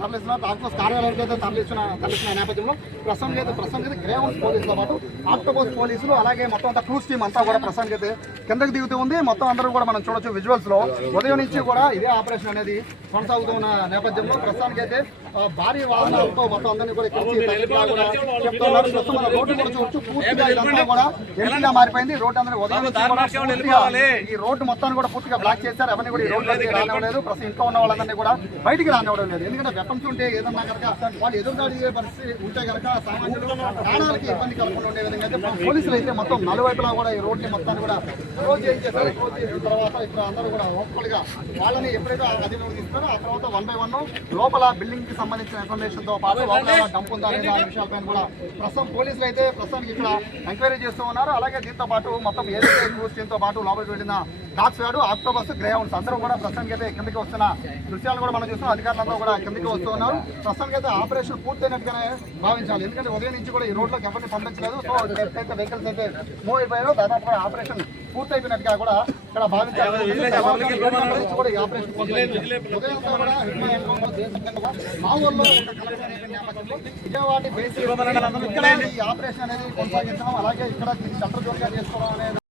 తరలిస్తున్న ఆక్టోబస్ కార్యాలయానికి అయితే తరలిస్తున్న నేపథ్యంలో ప్రస్తుతానికి అయితే గ్రేవన్స్ పోలీసులతో పాటు ఆక్టోబస్ పోలీసులు అలాగే మొత్తం అంతా క్రూజ్ టీమ్ అంతా కూడా ప్రస్తుతానికి అయితే కిందకి దిగుతూ ఉంది. మొత్తం అందరూ కూడా మనం చూడొచ్చు విజువల్స్ లో. ఉదయం నుంచి కూడా ఇదే ఆపరేషన్ అనేది కొనసాగుతున్న నేపథ్యంలో ప్రస్తుతానికి అయితే భారీ వాహనాలతో మొత్తం అందరినీ కూడా చెప్తున్నారు. ప్రస్తుతం మన రోడ్డు కూడా చూడొచ్చు, పూర్తిగా ఇదంతా కూడా ఎంపీగా మారిపోయింది. రోడ్డు అందరూ ఉదయం నుంచి కూడా ఈ రోడ్డు మొత్తాన్ని కూడా పూర్తిగా బ్లాక్ చేశారు. ఎవరిని కూడా ఈ రోడ్డు రానివ్వలేదు. ప్రస్తుతం ఇంట్లో ఉన్న వాళ్ళందరినీ కూడా బయటికి రానివ్వడం లేదు. ఎందుకంటే వెపన్స్ ఉంటే ఏదన్నా కనుక వాళ్ళు ఎదురుదాడి పరిస్థితి ఉంటే కనుక సామాన్యులు ప్రాణాలకి ఇబ్బంది కలగకుండా ఉండే విధంగా అయితే పోలీసులు అయితే మొత్తం నలువైపులా కూడా ఈ రోడ్ని మొత్తాన్ని కూడా క్లోజ్ చేయించేశారు. క్లోజ్ చేసిన తర్వాత ఇప్పుడు అందరూ కూడా ఒక్కలుగా వాళ్ళని ఎప్పుడైతే అధికారులు తీసుకున్నారో ఆ తర్వాత 1 by 1 లోపల బిల్డింగ్ కి సంబంధించిన ఇన్ఫర్మేషన్ తో పాటు లోపల డంప్ ఉందా లేదా అనే విషయాలపైన కూడా ప్రస్తుతం పోలీసులు అయితే ప్రస్తుతానికి ఇక్కడ ఎంక్వైరీ చేస్తూ ఉన్నారు. అలాగే దీంతో పాటు మొత్తం ఏదైతే క్రూజ్ టీమ్ తో పాటు లోపలికి వెళ్ళిన డాక్స్ వాడు ఆక్టోబస్ గ్రేవన్స్ అందరూ కూడా ప్రస్తుతానికి అయితే కిందకి వస్తున్న దృశ్యాలు కూడా మనం చూస్తున్నాం. అధికారులందరూ కూడా కిందకి వస్తూ ఉన్నారు. ప్రస్తుతానికి అయితే ఆపరేషన్ పూర్తయినట్టుగానే భావించాలి. ఎందుకంటే ఉదయం నుంచి కూడా ఈ రోడ్లోకి ఎవరిని పంపించలేదు. సో ఎప్పుడైతే వెహికల్స్ అయితే మూవ్ అయిపోయారో దాదాపు ఆపరేషన్ పూర్తయిపోయినట్టుగా కూడా ఇక్కడ భావించాలి. కూడా ఈ ఆపరేషన్ ఉదయం కూడా మా ఊళ్ళో విజయవాడ బేసిక్ ఇక్కడ ఈ ఆపరేషన్ అనేది కొనసాగించడం, అలాగే ఇక్కడ షట్టర్ జోన్గా చేసుకోవడం అనేది